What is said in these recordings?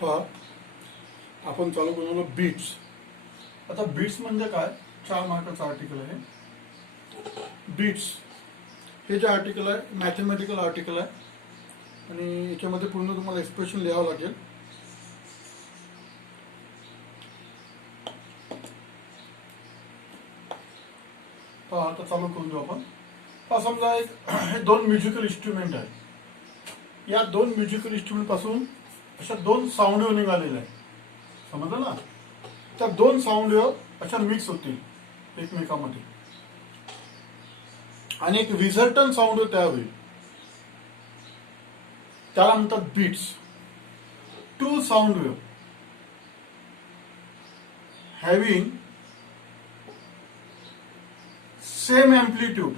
पहा आपण चालू बनवलं बीट्स. आता बीट्स म्हणजे काय? 4 मार्काचं आर्टिकल आहे. बीट्स हे जे आर्टिकल आहे मॅथमॅटिकल आर्टिकल आहे आणि याच्यामध्ये पूर्ण तुम्हाला एक्सप्रेशन लिहावं लागेल. पहा आता चालू करून देऊ आपण. पहा समजा हे 2 म्युझिकल इन्स्ट्रुमेंट आहे. या 2 म्युझिकल इन्स्ट्रुमेंट पासून अशा 2 साऊंड वेव्ह निघालेल्या आहेत. समजलं ना? त्या 2 साऊंड वेव्ह अशा मिक्स होतील एकमेकांमध्ये आणि एक रिझल्टंट साऊंड वेव्ह तयार होईल. त्याला म्हणतात beats. 2 sound wave having same amplitude.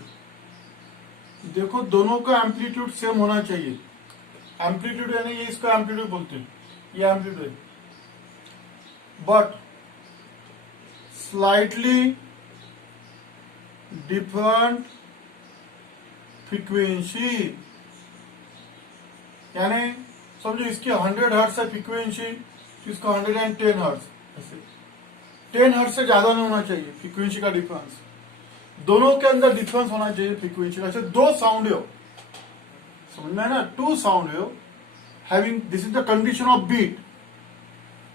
देखो दोनों का एम्पलीट्यूड सेम होना चाहिए. एम्पलीट्यूड यानी ये इसका एम्पलीट्यूड बोलते हैं, ये एम्पलीट्यूड है. But slightly different frequency. यानी समझो इसकी 100 हर्ट्ज है फ्रीक्वेंसी, तो इसका 110 हर्ट्ज. ऐसे 10 हर्ट्ज से ज्यादा नहीं होना चाहिए फ्रीक्वेंसी का डिफरेंस. दोनों के अंदर डिफरेंस होना चाहिए फ्रीक्वेंसी का. ऐसे 2 साउंड वेव, समझ में है ना? 2 sound wave having, this is the condition of beat,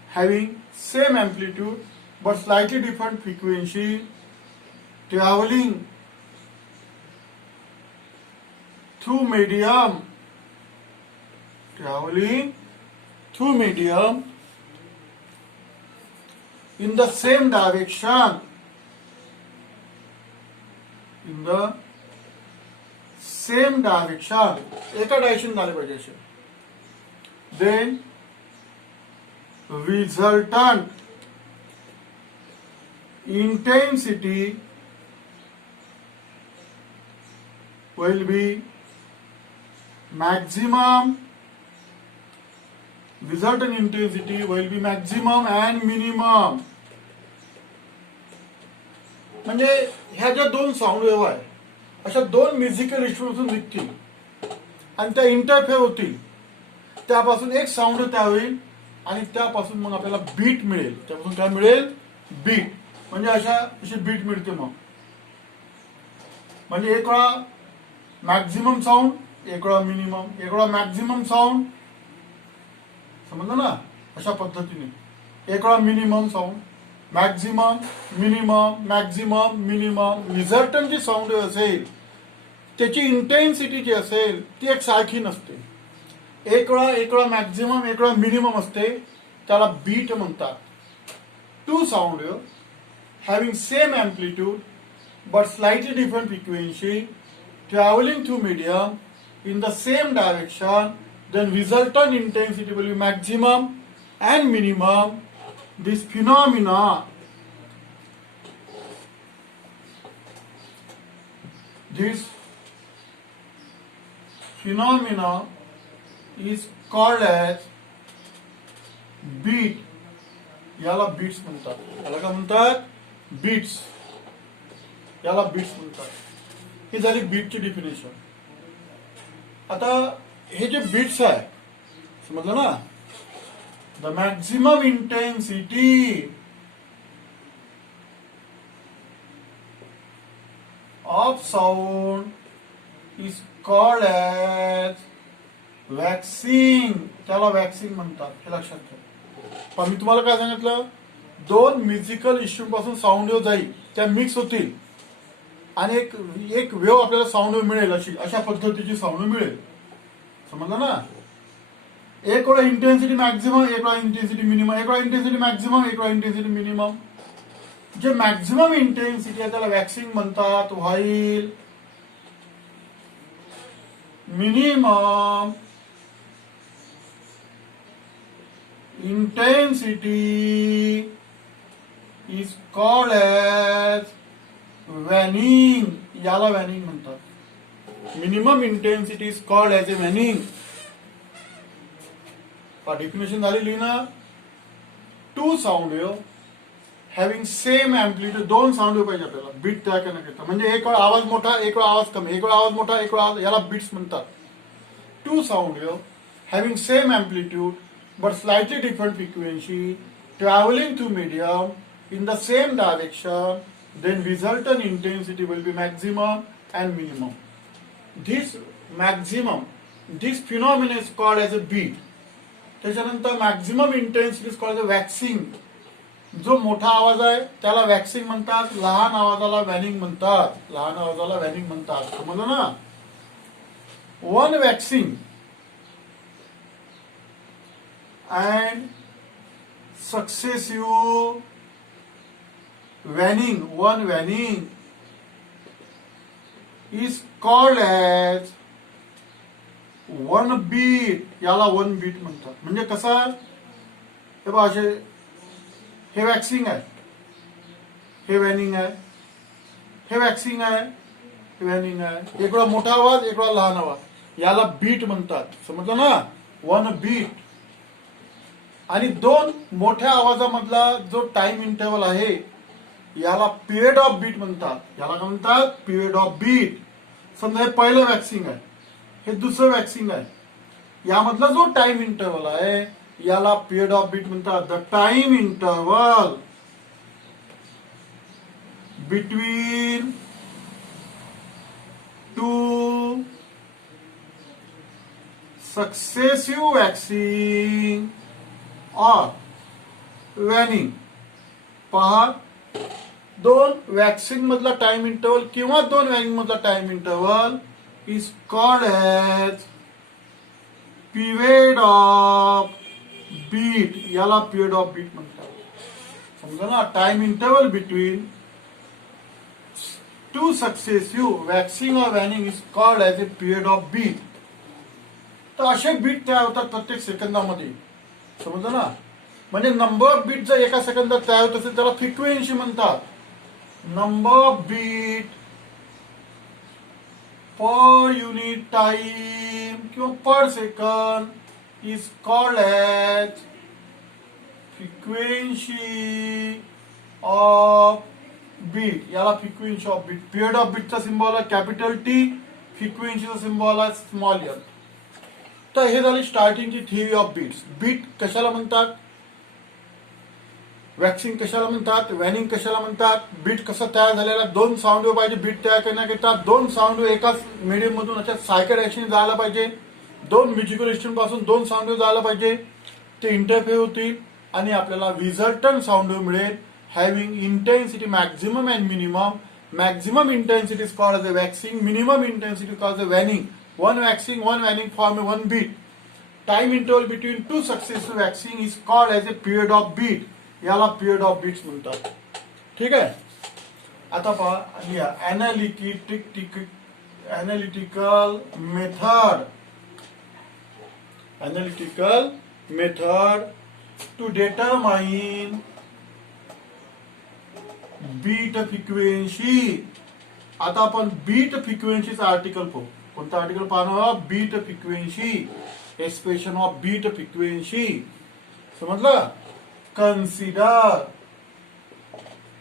having same amplitude but slightly different frequency, traveling through medium, in the same direction, एका डायरेक्शन झाले पाहिजे असे. Then resultant intensity will be maximum. Resultant intensity will be maximum and minimum. म्हणजे ह्या ज्या 2 sound wave आहे अशा 2 musical instrument निघतील आणि त्या इंटरफेअर होतील. त्यापासून एक साऊंड तयार होईल आणि त्यापासून मग आपल्याला बीट मिळेल. त्यापासून काय मिळेल? बीट. म्हणजे अशी बीट मिळते. मग म्हणजे एक वेळा मॅक्झिमम साऊंड, एक वेळा मिनिमम, एक वेळा मॅक्झिमम साऊंड. समजलं ना? अशा पद्धतीने एक वेळा minimum sound, maximum, minimum, maximum, minimum. Resultant जी साऊंड असेल त्याची इंटेन्सिटी जी असेल ती एक सारखी नसते. एक वेळा मॅक्झिमम, एक वेळा मिनिमम असते. त्याला बीट म्हणतात. 2 sound wave having same amplitude but slightly different frequency travelling through medium in the same direction, then resultant intensity will be maximum and minimum. This phenomena is called as beat. याला beats म्हणतात. याला काय म्हणतात? Beats. याला beats म्हणतात. ही झाली बीटची definition. आता हे जे बीट्स आहे समजलं ना? The maximum intensity of sound is called as waxing. त्याला वॅक्सिंग म्हणतात. हे लक्षात ठेवा. पण मी तुम्हाला काय सांगितलं? 2 म्युझिकल इन्स्ट्रुमेंट पासून साऊंड वेव्ह जाईल, त्या मिक्स होतील आणि एक वेव्ह आपल्याला साऊंड वेव्ह मिळेल. अशा पद्धतीची साऊंड वेव्ह मिळेल. समजलं ना? एक वेळा इंटेन्सिटी मॅक्झिमम, एक वेळा इंटेन्सिटी मिनिमम, एक वेळा इंटेन्सिटी मॅक्झिमम, एक वेळा इंटेन्सिटी मिनिमम. जे मॅक्झिमम इंटेन्सिटी आहे त्याला वॅक्सिंग म्हणतात. While minimum intensity is called as waning. याला वॅनिंग म्हणतात. Minimum intensity is called as a waning. Definition झालेली ना? 2 sound wave having same amplitude. 2 sound wave पाहिजे आपल्याला बीट तयार करण्याकरिता. म्हणजे एक वेळा आवाज मोठा, एक वेळा आवाज कमी, एक वेळा आवाज मोठा, एक वेळा. याला बीट्स म्हणतात. 2 sound wave having same amplitude but slightly different frequency traveling through medium in the same direction, then resultant intensity will be maximum and minimum. This maximum, this phenomenon is called as a beat. त्याच्यानंतर maximum intensity is called waxing. जो मोठा आवाज आहे त्याला waxing म्हणतात, लहान आवाजाला वॅनिंग म्हणतात. लहान आवाजाला वॅनिंग म्हणतात. समजलं ना? One waxing and successive waning, one waning is called as one beat. याला वन बीट म्हणतात. म्हणजे कसं, हे बघा, असे हे वॅक्सिंग आहे, हे वॅनिंग आहे, हे वॅक्सिंग आहे, हे वॅनिंग आहे. एक वेळा मोठा आवाज, एक वेळा लहान आवाज, याला बीट म्हणतात. समजलं ना? One beat. आणि दोन मोठ्या आवाजामधला जो टाइम इंटरव्हल आहे याला पिरियड ऑफ बीट म्हणतात. याला काय म्हणतात? Period of beat. समजा हे पहिलं वॅक्सिंग आहे, हे दुसरं वॅक्सिंग आहे, यामधला जो टाइम इंटरव्हल आहे याला पिरियड ऑफ बीट म्हणतात. The time interval between two successive waxing or waning. पहा, दोन वॅक्सिंग मधला टाइम इंटरव्हल किंवा दोन वॅनिंग मधला time interval is called as period of beat. याला period of beat म्हणतात. समजा ना? Time interval between two successive waxing और waning is called as a period of beat. तर असे बीट तयार होतात प्रत्येक सेकंदामध्ये. समजलं ना? म्हणजे नंबर ऑफ बीट जर एका सेकंदात तयार होत असेल त्याला फ्रिक्वेन्सी म्हणतात. Number of beat per unit time किंवा per second is called as frequency of beat. याला frequency of beat. period of beat चा सिम्बॉल आहे कॅपिटल टी, फ्रिक्वेन्सीचा सिम्बॉल आहे स्मॉल एल. तर हे झाली स्टार्टिंगची थिअरी ऑफ बीट्स. बीट कशाला म्हणतात, वॅक्सिंग कशाला म्हणतात, वॅनिंग कशाला म्हणतात, बीट कसं तयार झालेला, दोन साऊंड वेव्ह पाहिजे बीट तयार करण्याकरिता. दोन साऊंड वेव्ह एकाच मीडियम मधून अशा सायकल ऍक्शन जायला पाहिजे. दोन म्युझिकल इंस्ट्रुमेंट पासून दोन साऊंड वेव्ह जायला पाहिजे, ते इंटरफेअर होतील आणि आपल्याला रिझल्टंट साऊंड वेव्ह मिळेल. Having intensity maximum and minimum. Maximum intensity is called as a waxing, minimum intensity called as a waning. One waxing, one waning form a one beat. Time interval between two successive waxing is called as a period of beat. याला period of beats म्हणतात. ठीक आहे? आता पहा, लिहा analytical method. Analytical method to determine beat frequency. आता आपण beat फ्रिक्वेन्सीचा आर्टिकल पाहू. कोणतं आर्टिकल पाहणार? Beat frequency, expression of beat frequency. समजलं? Consider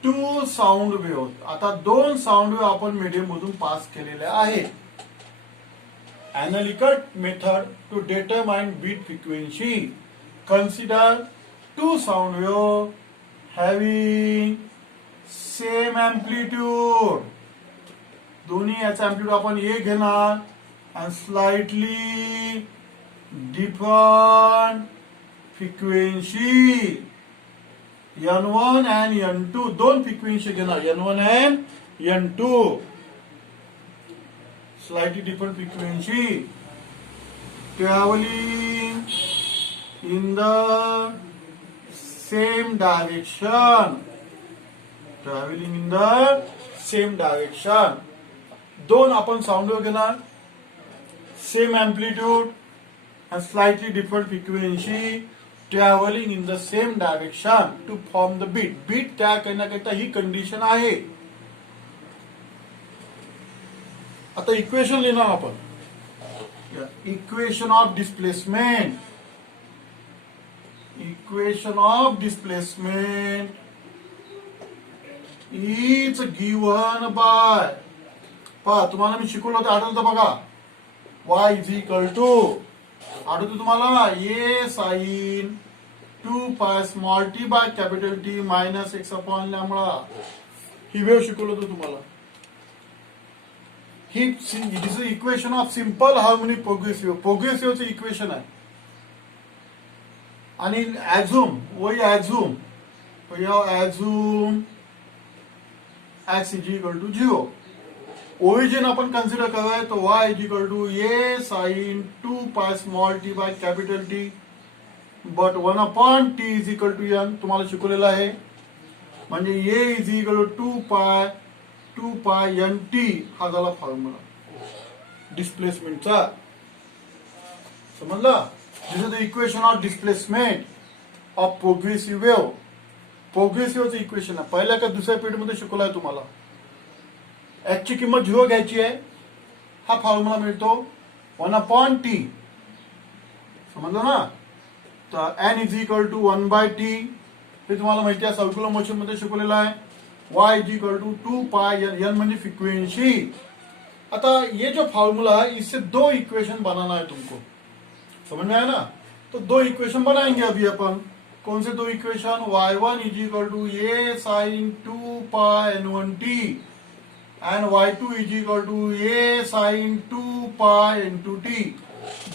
two sound wave. आता दोन साऊंड वेव्ह आपण मीडियम मधून पास केलेल्या आहेत. Analytical method to determine beat frequency. Consider two sound wave having same amplitude. दोन्ही याचा एम्प्लिट्यूड आपण ए घेणार आणि slightly different frequency N1 and N2. दोन फ्रिक्वेन्सी घेणार, N1 and N2. Slightly different frequency traveling in the same direction. Traveling in the same direction. दोन आपण sound wave घेणार, same amplitude and slightly different frequency traveling in the same direction to form the beat. Beat तयार करण्याकरिता ही condition आहे. आता equation लिहिणार आपण. Equation of displacement. Equation of displacement is given by. पहा, तुम्हाला मी शिकवलं होतं, आठवतं बघा. y is equal to आठवतो तुम्हाला ए sine 2 pi small t by capital T minus x upon lambda ही वेव शिकवलं होतं तुम्हाला. ही it is equation of simple harmonic progressive. प्रोग्रेसिव्हचं इक्वेशन आहे. आणि assume x is equal to 0. Origin आपण कन्सिडर कराय तो y is equal to a sine 2 pi small t by capital T but 1 upon T is equal to n तुम्हाला शिकवलेलं आहे. म्हणजे ए इज इक्वल टू 2 पाय एन टी हा झाला फॉर्म्युला डिस्प्लेसमेंटचा. समजला. This is the equation of displacement of progressive wave. प्रोग्रेसिव्हचं इक्वेशन आहे. पहिल्या का दुसऱ्या पिरियड मध्ये शिकवलं आहे तुम्हाला. x ची किंमत 0 घ्यायची आहे. हा फॉर्म्युला मिळतो 1 अपॉन टी. समजलं ना. तर n is equal to 1 by T हे तुम्हाला माहिती आहे. सर्क्युलर मोशन मध्ये शिकवलेलं आहे. y इज इक्वल टू 2 पाय n म्हणजे फ्रिक्वेंसी. आता ये जो फॉर्मूला है इससे दो इक्वेशन बनाना है तुमको. समझ में आया ना. तो दो इक्वेशन बनाएंगे अभी अपन. कौन से दो equation. y1 is equal to a sine 2 pi n1 t and y2 is equal to a sine 2 pi n2 t.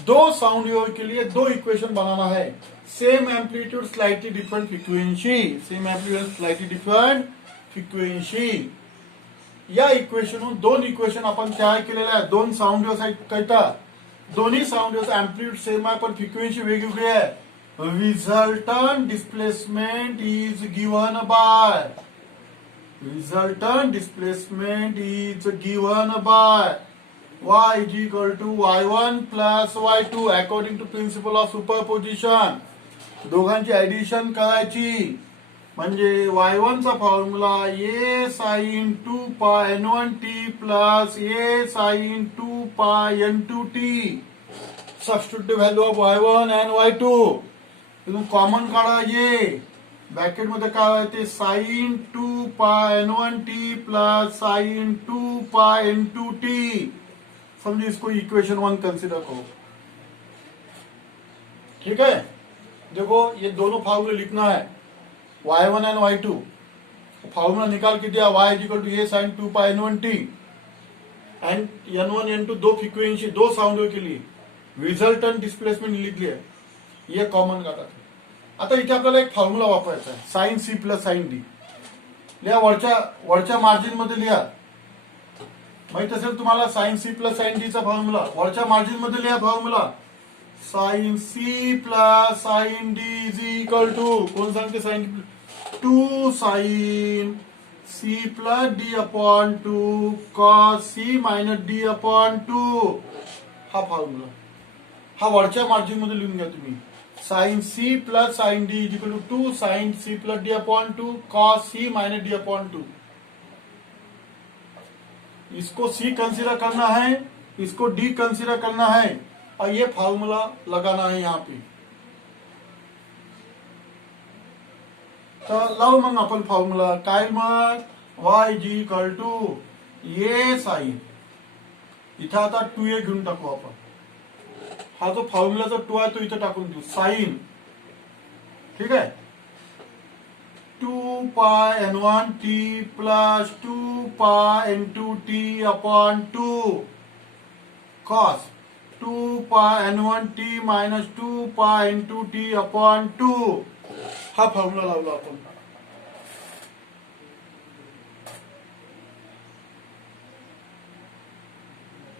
दो साउंड वेव के लिए दो इक्वेशन बनाना है. Same amplitude slightly different frequency. Same amplitude slightly different frequency. या equation दोन equation आपण तयार केलेल्या आहे. दोन साउंड वेव्स आहेत कळता. दोन्ही साउंड वेव्स एम्पलीट्यूड सेम आहे पण फ्रिक्वेन्सी वेगवेगळी आहे. Resultant displacement is given bye y is equal to y1 plus y2 according to principle of superposition. दोघांची ऍडिशन करायची म्हणजे y1 चा formula a sin 2 pi n1 t plus a sin 2 पाय n2 t. Substitute the value of y1 and y2. इथून common काढा. ये bracket मध्ये काय आहे ते sin 2 pi n1 t plus sin 2 पाय n2 t. समझिए इसको इक्वेशन 1 कंसिडर करो. ठीक है. देखो ये दोनों फॉर्मूले लिखना है y1 एंड y2. फॉर्मूला निकाल के दिया y is equal to a sine 2 pi n1 t and n1 n2 दो फ्रीक्वेंसी दो साउंड वेव के लिए. रिझल्टंट डिस्प्लेसमेंट लिख लिया. ये कॉमन काढा. आता इथे आपल्याला एक फॉर्म्युला वापरायचा आहे sine C plus sine D. लिहा वरच्या मार्जिन मध्ये लिहा. माहित असेल तुम्हाला sine C plus sine D चा फॉर्म्युला. वरच्या मार्जिन मध्ये लिहा formula. Sine C plus sine D is equal to कोण सांगते sine 2 sine C plus D upon 2 cos C minus D upon 2. हा फॉर्म्युला हा वरच्या मार्जिन मध्ये लिहून घ्या तुम्ही. Sine C plus sine D is equal to 2 sine C plus D upon 2 cos C minus D upon 2. इसको C consider करना है, इसको डी कंसीडर करना है और ये फॉर्मूला लगाना है यहाँ पे. तर लावू मग आपण फॉर्म्युला. काय मग y is equal to a sine. इथं आता 2a घेऊन टाकू आपण. हा जो फॉर्म्युलाचा 2 आहे तो इथं टाकून देऊ. साइन ठीक आहे 2 पाय n1 t प्लस 2 पाय n2 t upon 2 cos 2 pi n1 t minus 2 पाय n2 t अपॉन 2. हा फॉर्म्युला लावला आपण.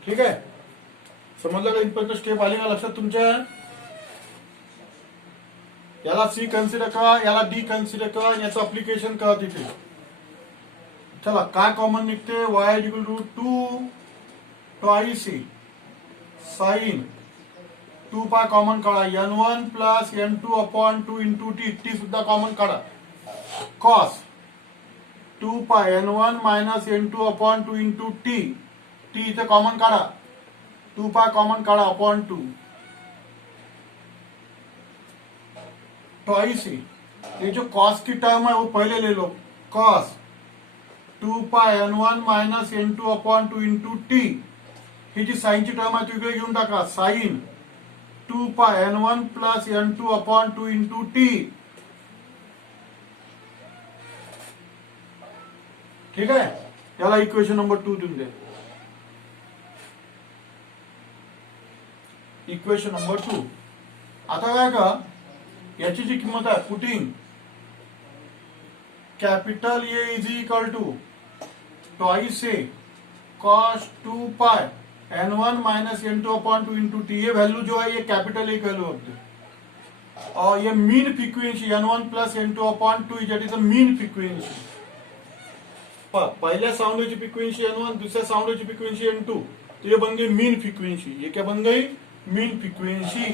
ठीक आहे. समजलं का. इथपर्यंत स्टेप आली का लक्षात तुमच्या. याला सी कन्सिडर करा, याला डी कन्सिडर करा, याचं अप्लिकेशन करा तिथे. चला काय कॉमन निघते. y equal to 2 twice sine 2 pi common काढा. n1 plus n2 upon 2 into T. T सुद्धा कॉमन काढा. Cos 2 pi n1 minus n2 upon 2 into T. T इथे कॉमन काढा. 2 पाय कॉमन काढा अपॉन 2 ट्वाइस. ये जो कॉस की टर्म है वो पहले ले low. Cos 2 pi n1 minus n2 upon 2 into t. ही जी साइनची टर्म आहे ती इकडे घेऊन टाका. Sign 2 pi n1 plus n2 upon 2 into T. ठीक आहे, याला इक्वेशन नंबर 2 देऊन दे. Equation number 2. आता काय का, याची जी किंमत आहे putting capital A is equal to twice A cos 2 pi n1 minus n2 upon 2 into T. ये वैल्यू जो है ये कैपिटल ए की वैल्यू होती है, और ये mean frequency n1 plus n2 upon 2 is the mean frequency. पहल्या साउंड की फ्रिक्वेंसी n1, दूसऱ्या साउंड की फ्रिक्वेंसी n2, तो ये बन गई मीन फ्रिक्वेंसी. ये क्या बन गई? मीन फ्रिक्वेंसी.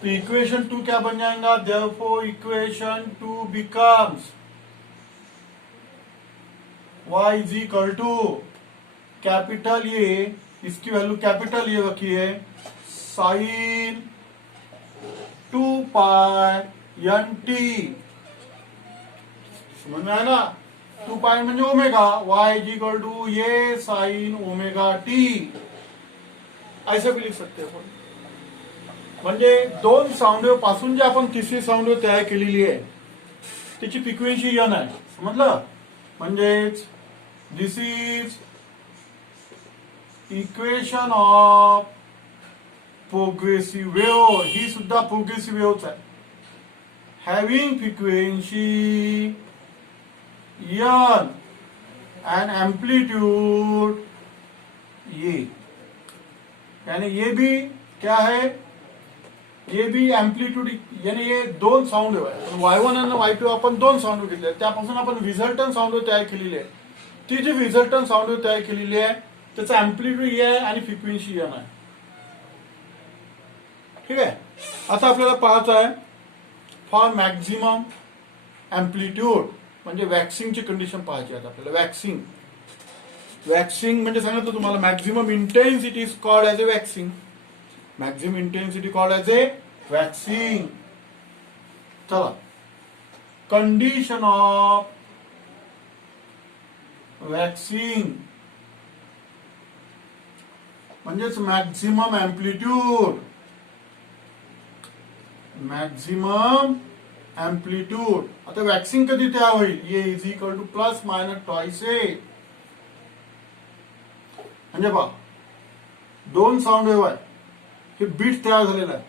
तो इक्वेशन 2 क्या बन जाएगा? Therefore equation 2 becomes y is equal to capital A, इसकी वैल्यू कैपिटल ए रखी है, साइन 2 पाई एन टी. समझ में आया ना? 2 पाई म्हणजे omega, y is equal to ये साइन ओमेगा टी. ऐसे भी लिख सकते हैं आपण. म्हणजे दोन साऊंड वेव्ह पासून जे आपण तिसरी साऊंड वेव्ह तयार केलेली आहे त्याची फ्रिक्वेन्सी n आहे. समजलं? म्हणजेच this is equation of progressive wave. ही सुद्धा प्रोग्रेसिव्ह वेव्हच आहे, having frequency n and amplitude ये. यानी ये भी क्या है? ये भी एम्पलीट्यूड, यानी ये दोन साऊंड आहे. y1 आणि y2 आपण दोन साऊंड घेतले, त्यापासून आपण रिझल्टंट साऊंड तयार केलेली आहे. ती जी रिझल्टंट साऊंड तयार केलेली आहे त्याचा एम्पलीट्यूड ए आहे आणि फ्रिक्वेन्सी n आहे. ठीक आहे. आता आपल्याला पाहायचं आहे फॉर मॅक्झिमम एम्पलीट्यूड, म्हणजे वॅक्सिंगची कंडिशन पाहायची आहे आपल्याला. वॅक्सिंग म्हणजे सांगितलं तुम्हाला, maximum intensity is called as a waxing. Maximum intensity called as a waxing. चला, कंडिशन ऑफ वॅक्सिंग म्हणजेच मॅक्झिमम एम्पलीट्यूड. Maximum amplitude. आता वॅक्सिंग कधी तयार होईल? A is equal to plus minus twice a. म्हणजे पहा, दोन साऊंड वेव्ह आहे, हे बीट तयार झालेलं आहे.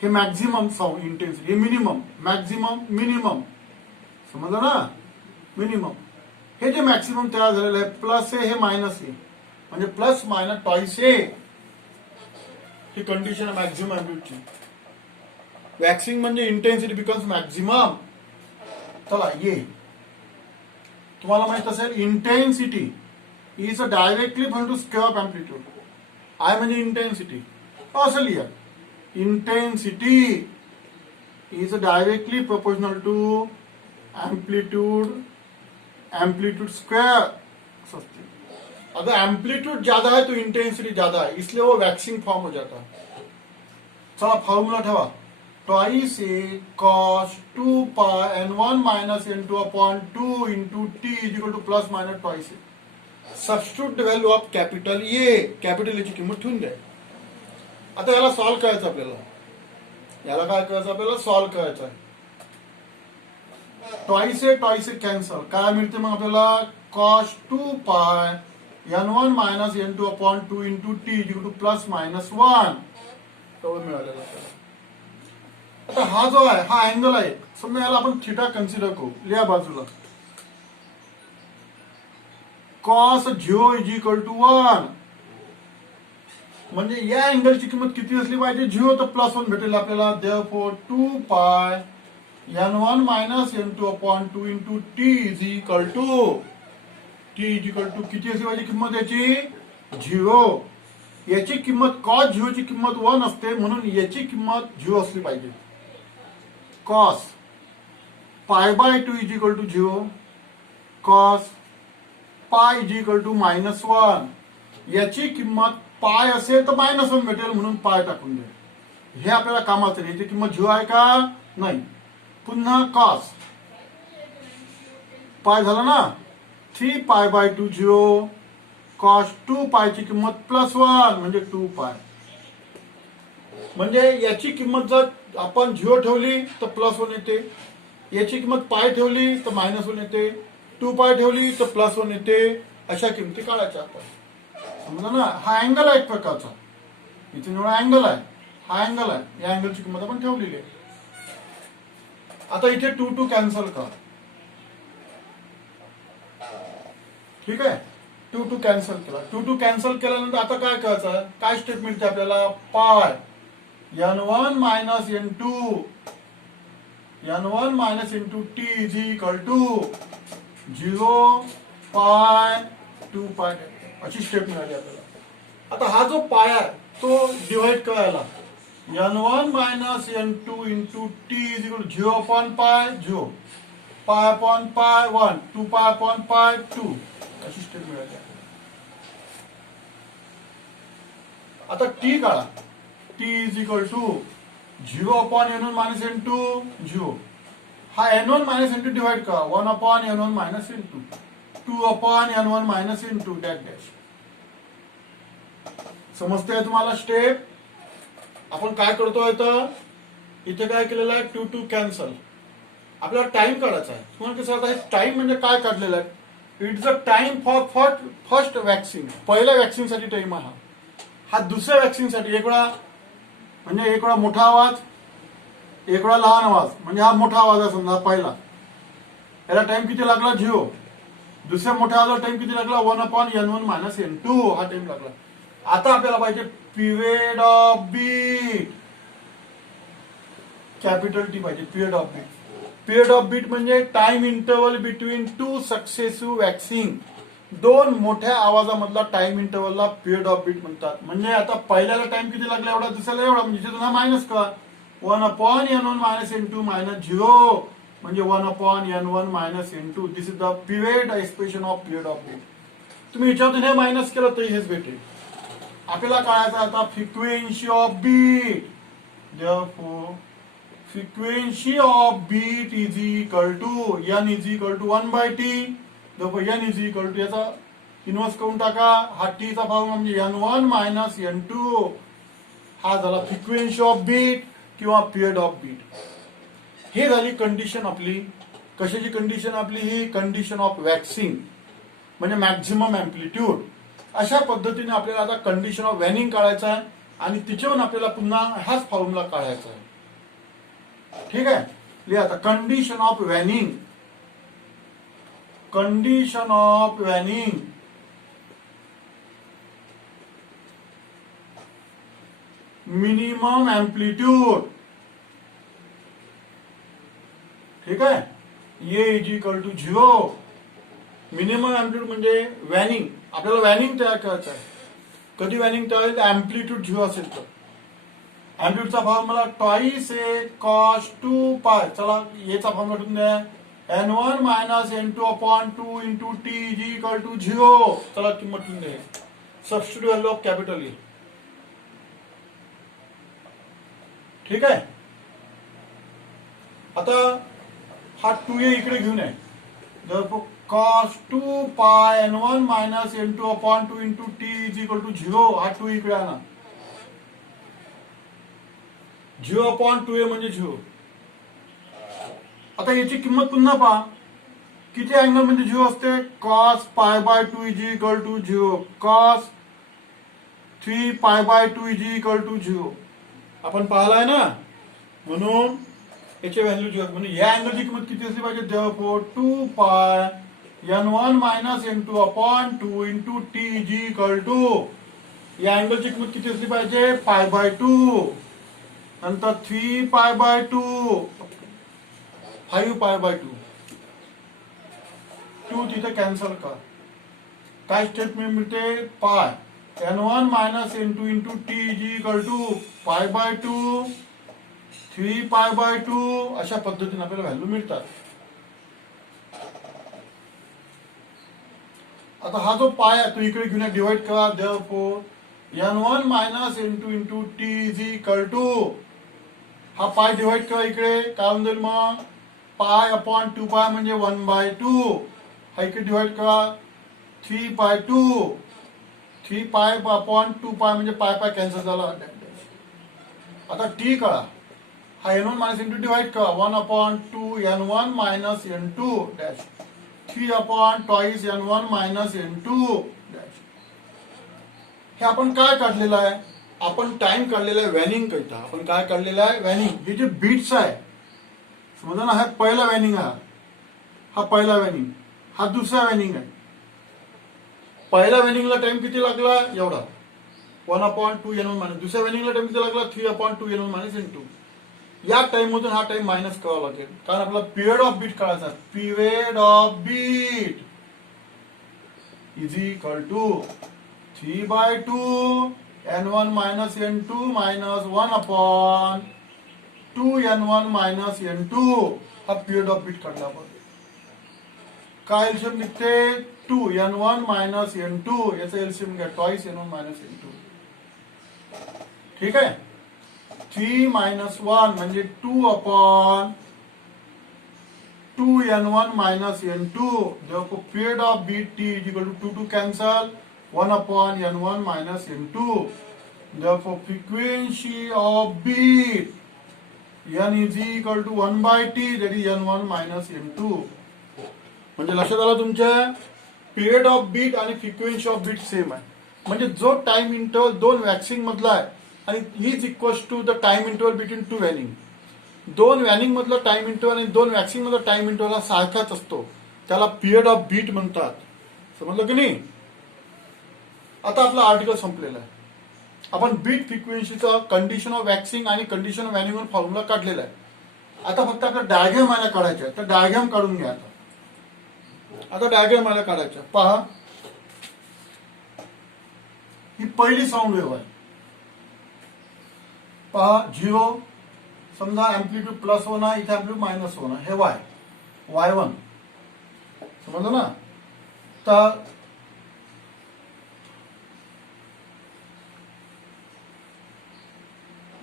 हे मॅक्झिमम साऊंड इंटेन्सिटी, हे मिनिमम, मॅक्झिमम, मिनिमम. समजलं ना? मिनिमम. हे जे मॅक्झिमम तयार झालेलं आहे, प्लस ए हे मायनस ए, म्हणजे प्लस मायनस ट्वाइस ए. ही कंडिशन आहे मॅक्झिमम एम्पलीट्यूडची. वॅक्सिंग म्हणजे इंटेन्सिटी बिकम्स मॅक्झिमम. चला, ये तुम्हाला माहित असेल, intensity is directly equal to square of amplitude. I म्हणजे इंटेन्सिटी, असं लिहा. Intensity is directly proportional to amplitude square. अगर एम्पलीट्यूड ज्यादा है तो इंटेंसिटी ज्यादा है, इसलिए वो वैक्सिंग फॉर्म हो जाता है. चला, फॉर्मूला ठेवा. Twice A cos 2 pi n1 minus n2 upon 2 into T is equal to plus minus twice A. Substitute the value of capital A. Capital ए ची किंमत ठेवून द्या. आता याला सॉल्व करायचं आपल्याला. याला काय करायचं? आपल्याला सॉल्व करायचं आहे. ट्वाइस ए कॅन्सल. काय मिळते मग आपल्याला? Cos 2 pi n1 minus n2 upon 2 into T is equal to plus minus 1. तेवढं मिळालेलं आपल्याला. आता हा जो आहे हा अँगल आहे, समजा याला आपण थिटा कन्सिडर करू. या बाजूला कॉस 0 इज इक्वल टू 1. म्हणजे या अँगलची किंमत किती असली पाहिजे? 0 तर प्लस 1 भेटेल आपल्याला. Therefore 2 pi n1 minus n2 upon 2 into T is equal to किती असली पाहिजे किंमत याची? 0. याची किंमत कॉस 0 ची किंमत 1 असते, म्हणून याची किंमत 0 असली पाहिजे. Cos pi by 2 is equal to 0. Cos pi is equal to minus 1. याची किंमत पाय असेल तर मायनस 1 भेटेल, म्हणून पाय टाकून दे. हे आपल्याला कामाचं नाही. याची किंमत 0 आहे का? नाही. पुन्हा कॉस पाय झाला ना, 3 पाय बाय 2 0. कॉस 2 पायची किंमत प्लस 1 म्हणजे 2 पाय. म्हणजे याची किंमत जर आपण 0 ठेवली तर +1 येते, याची किंमत पाय ठेवली तर -1 येते, 2 पाय ठेवली तर +1 येते. अशा किमती काढायच्या आपण. समजा ना, हा अँगल आहे एक प्रकारचा, इथे निवडा अँगल आहे, हा अँगल आहे, या अँगलची किंमत आपण ठेवलेली आहे. आता इथे 2 कॅन्सल कर. ठीक आहे, 2 कॅन्सल केला. 2 कॅन्सल केल्यानंतर आता काय करायचं, काय स्टेप मिळते आपल्याला, pi n1 minus n2 t is equal to 0 pi 2 पाय, अशी स्टेप मिळाली आपल्याला. आता हा जो पाय आहे तो डिवाइड करायला n1 minus n2 into T is equal to 0 upon pi 0, pi upon pi 1, 2 pi upon pi 2, अशी स्टेप मिळाली. आता टी काढा, T is equal to 0 upon n1 minus n2 0, हा n1 मायनस n2 डिवाइड करा 1 upon n1 minus n2, 2 upon n1 minus n2 dash dash. समजते तुम्हाला step? आपण काय करतोय तर इथे काय केलेलं आहे, 2 कॅन्सल. आपल्याला टाइम काढायचा आहे. तुम्हाला कसं आता टाइम म्हणजे काय काढलेलं आहे, it's a time for first vaccine, पहिल्या वॅक्सिनसाठी टाइम आहे हा दुसऱ्या वॅक्सिनसाठी. एक वेळा म्हणजे एक वेळा मोठा आवाज, एक वेळा लहान आवाज, म्हणजे हा मोठा आवाज आहे समजा पहिला, याला टाइम किती लागला 0. दुसऱ्या मोठ्या आवाजाला टाइम किती लागला 1 अपॉन n1 मायनस n2, हा टाइम लागला. आता आपल्याला पाहिजे period of beat, capital T पाहिजे, period of beat. Period of beat म्हणजे time interval between 2 successive waxing, 2 मोठ्या आवाजामधला टाइम इंटरवलला पिरियड ऑफ बीट म्हणतात. म्हणजे आता पहिल्याला टाइम किती लागला एवढा, दुसऱ्याला एवढा, म्हणजे हा मायनस का 1 upon n1 minus n2 minus 0, म्हणजे 1 upon n1 minus n2. This is the period expression of period of beat. तुम्ही याच्यातून हे मायनस केलं तरी हेच भेटेल. आपल्याला कळायचं आता frequency of beat, therefore frequency of beat is equal to n is equal to 1 by t. therefore n is equal to, याचा इन्व्हर्स करून टाका, हा टी चा फॉर्म्युला म्हणजे n1 मायनस n2, हा झाला फ्रिक्वेन्सी ऑफ बीट किंवा पिरियड ऑफ बीट. हे झाली कंडिशन आपली. कशाची कंडिशन आपली ही, कंडिशन ऑफ वॅक्सिंग म्हणजे मॅक्झिमम अँप्लिट्यूड. अशा पद्धतीने आपल्याला आता कंडिशन ऑफ वॅनिंग काढायचं आहे आणि तिच्यावरून आपल्याला पुन्हा हाच फॉर्म्युला काढायचा आहे. ठीक आहे, लिहा आता condition of waning. Condition of waning minimum amplitude. ठीक आहे, a is equal to 0. Minimum amplitude म्हणजे वॅनिंग. आपल्याला वॅनिंग तयार करायचं आहे. कधी वॅनिंग तयार होईल, अँप्लिट्यूड 0 असेल तर. अँप्लिट्यूडचा formula twice A cos 2 pi. चला याचा फॉर्म्युला ठेवून द्या, n1 minus n2 upon 2 into T is equal to 0. चला किंमत ठेवून द्या, substitute value of capital A. ठीक आहे, आता हा 2a इकडे घेऊन आहे, therefore cos 2 pi n1 minus n2 upon 2 into T is equal to 0. हा 2 इकडे आणा, 0 अपॉन 2a म्हणजे 0. आता याची किंमत पुन्हा पहा, किती अँगल म्हणजे 0 असते, cos pi by 2 is equal to 0, cos 3 पाय बाय 2 इज इक्वल टू 0. आपण पाहिलाय ना, म्हणून याचे व्हॅल्यू 0. म्हणजे या अँगलची किंमत किती असली पाहिजे, therefore 2 pi n1 minus n2 upon 2 into T is equal to, या अँगलची किंमत किती असली पाहिजे, पाय बाय 2, नंतर 3 पाय बाय 2, 5 पाय बाय 2. 2 तिथे कॅन्सल कर. काय स्टेटमेंट मिळते, pi n1 minus n2 into T is equal to pi by 2, 3 पाय बाय 2. अशा पद्धतीने आपल्याला व्हॅल्यू मिळतात. आता हा जो पाय आहे तो इकडे घेऊन डिवाइड करा, therefore n1 minus n2 into T is equal to, हा पाय डिवाइड करा इकडे, काय होईल मग, पाय अपॉन 2 पाय म्हणजे 1 बाय 2. हा इकडे डिवाइड करा, 3 बाय 2, 3 पाय अपॉन 2 पाय म्हणजे पाय पाय कॅन्सल झाला. आता टी कळा, हा N1 मायनस N2 डिवाइड करा, 1/2 N1 minus N2 dash 3/2 N1 minus N2 dash. हे आपण काय काढलेलं आहे? आपण टाइम काढलेला आहे वॅनिंग करिता. आपण काय काढलेलं आहे? वॅनिंग. हे जे बीट्स आहे समजा ना, हा पहिला वॅनिंग आहे, हा पहिला वॅनिंग, हा दुसरा वॅनिंग आहे. पहिल्या वॅनिंगला टाइम किती लागला? एवढा 1/2 N1 मायनस. दुसऱ्या वॅनिंगला टाइम किती लागला? 3/2 N1 मायनस N2. या टाइम मधून हा टाइम मायनस करावा लागेल, कारण आपला पिरियड ऑफ बीट काढायचा. Period of beat is equal to 3/2 N1 minus N2 minus 1/2 N1 minus N2. हा पिरियड ऑफ बीट काढला आपण. काय एलसीएम निघते? 2 N1 मायनस N2. याचा एलसीएम घ्या, ट्वाइस N1 मायनस N2. ठीक आहे. 3 मायनस 1 म्हणजे 2/2 N1 minus N2. therefore period of beat T is equal to 2 cancel 1/N1 minus N2. therefore frequency of beat N is equal to 1/T, that is N1 minus N2. म्हणजे लक्षात आलं तुमच्या, period of beat आणि frequency of bit same आहे. म्हणजे जो time interval दोन waxing मधला आहे आणि is equal to the time interval between two waning. दोन वॅनिंग मधला टाइम इंटरवल आणि दोन वॅक्सिंग मधला टाइम इंटरवल हा सारखाच असतो, त्याला पिरियड ऑफ बीट म्हणतात. समजलं की नाही? आता आपला आर्टिकल संपलेला आहे. आपण बीट फ्रिक्वेन्सीचा कंडिशन ऑफ वॅक्सिंग आणि कंडिशन ऑफ वॅनिंग फॉर्म्युला काढलेला आहे. आता फक्त आपला डायग्राम मला काढायचा आहे, तर डायग्राम काढून घ्या. आता डायग्राम मला काढायचा. पहा, ही पहिली साऊंड वेव्ह आहे. पहा 0, समजा अँप्लिट्यूड +1 आहे, इथे अँप्लिट्यूड -1 आहे. हे Y1 समजलं ना? तर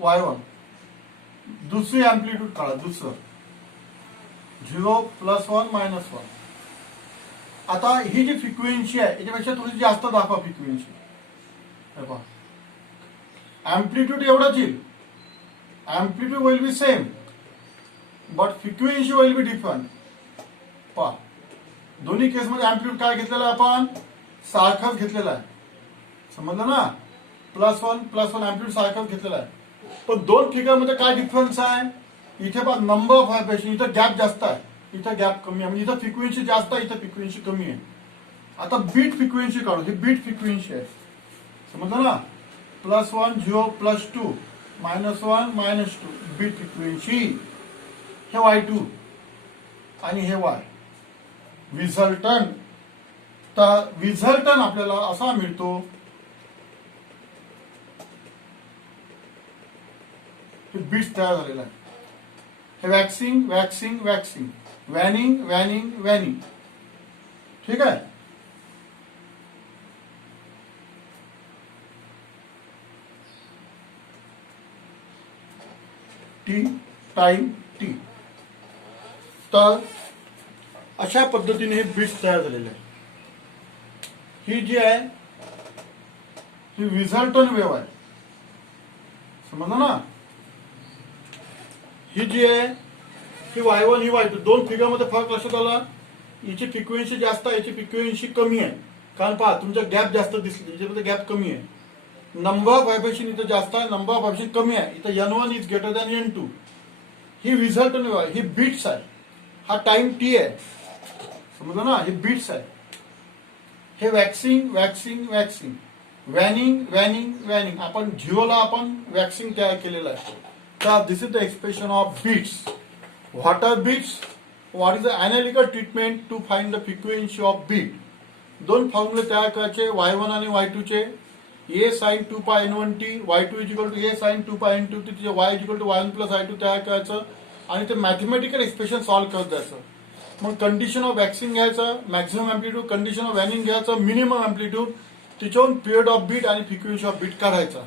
Y1 दुसरी अँप्लिट्यूड काढा, दुसरं 0 +1 -1. आता ही जी फ्रिक्वेन्सी आहे याच्यापेक्षा थोडी जास्त दाखवा फ्रिक्वेन्सी. अँप्लिट्यूड एवढाच येईल, amplitude will be same but frequency will be different. पहा, दोन्ही केसमध्ये अँप्लिट्यूड काय घेतलेला आहे? आपण सारखाच घेतलेला आहे. समजलं ना? +1 अँप्लिट्यूड सारखाच घेतलेला आहे. पण दोन फिगरमध्ये काय डिफरन्स आहे? इथे पहा, नंबर ऑफ व्हायब्रेशन, इथं गॅप जास्त आहे, इथं गॅप कमी आहे. म्हणजे इथं फ्रिक्वेन्सी जास्त आहे, इथं फ्रिक्वेन्सी कमी आहे. आता बीट फ्रिक्वेन्सी काढू. ही बीट फ्रिक्वेन्सी आहे. समजलं ना? +1 0 +2 -1 -2 बीट फ्रिक्वेन्सी. हे Y2 आणि हे Y. रिझल्टंट, तर रिझल्टंट आपल्याला असा मिळतो, बीट्स तयार झालेला आहे. हे waxing waxing waxing, waning waning वॅनिंग. ठीक आहे. T time T. तर अशा पद्धतीने हे बीट्स तयार झालेले आहे. ही जी आहे ही रिझल्टंट वेव्ह आहे. समजलं ना? ही जी आहे ही Y1 ही Y2. दोन फिगरमध्ये फरक लक्षात आला. याची फ्रिक्वेन्सी जास्त आहे, याची फ्रिक्वेन्सी कमी आहे. कारण पहा, तुमच्या गॅप जास्त दिसली, याच्यामध्ये गॅप कमी आहे. नंबर ऑफ व्हायब्रेशन इथं जास्त आहे, नंबर ऑफ व्हायब्रेशन कमी आहे. इथं N1 is greater than N2. He resultant wave आहे, ही बीट्स आहे. हा टाइम टी आहे. समजलं ना? हे बीट्स आहे. हे waxing waxing waxing, waning waning waning. आपण झिरोला आपण वॅक्सिंग तयार केलेलं आहे. तर this is the expression of beats. What are beats? What is the analytical treatment to find the frequency of beat? दोन फॉर्म्युले तयार करायचे Y1 आणि Y2 चे. A sin 2πN1T, Y2 is equal to A sin 2πN2T, तिचे Y is equal to Y1 + I2 तयार करायचं आणि ते मॅथमॅटिकल एक्सप्रेशन सॉल्व्ह करत जायचं. मग कंडिशन ऑफ वॅक्सिंग घ्यायचं, maximum amplitude, condition of waning घ्यायचं, मिनिमम अँप्लिट्यूड, तिच्यावरून पिरियड ऑफ बीट आणि फ्रिक्वेन्सी ऑफ बीट काढायचा.